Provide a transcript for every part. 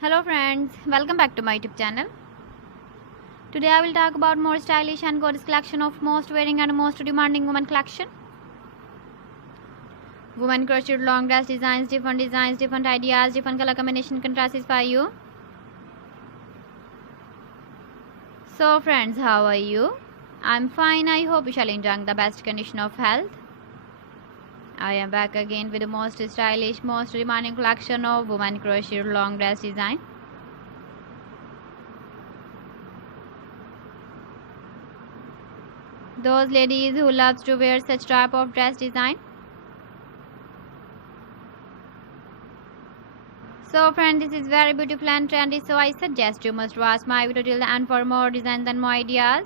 Hello friends, welcome back to my YouTube channel. Today I will talk about more stylish and gorgeous collection of most wearing and most demanding women collection. Women crocheted long dress designs, different ideas, different color combination contrasts for you. So friends, how are you? I'm fine. I hope you shall enjoy the best condition of health. I am back again with the most stylish, most demanding collection of women crocheted long dress design. Those ladies who loves to wear such type of dress design. So friends, this is very beautiful and trendy, so I suggest you must watch my video till the end for more designs and more ideas.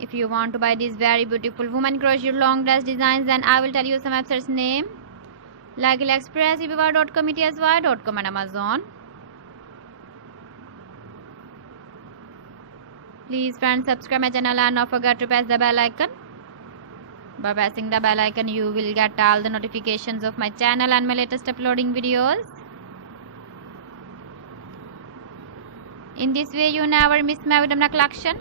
If you want to buy these very beautiful women crochet long dress designs, then I will tell you some websites name like AliExpress, eBay.com, ETSY.com and Amazon. Please friends, subscribe my channel and not forget to press the bell icon. By pressing the bell icon, you will get all the notifications of my channel and my latest uploading videos. In this way, you never miss my video collection.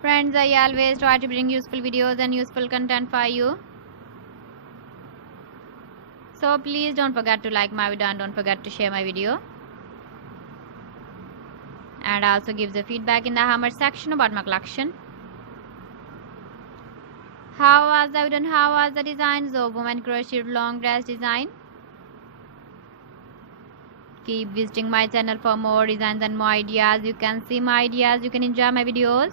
Friends, I always try to bring useful videos and useful content for you. So please don't forget to like my video and don't forget to share my video. And also give the feedback in the comment section about my collection. How was the video and how was the designs of women crocheted long dress design? Keep visiting my channel for more designs and more ideas. You can see my ideas, you can enjoy my videos.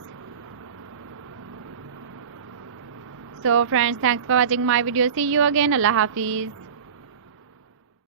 So friends, thanks for watching my video. See you again. Allah Hafiz.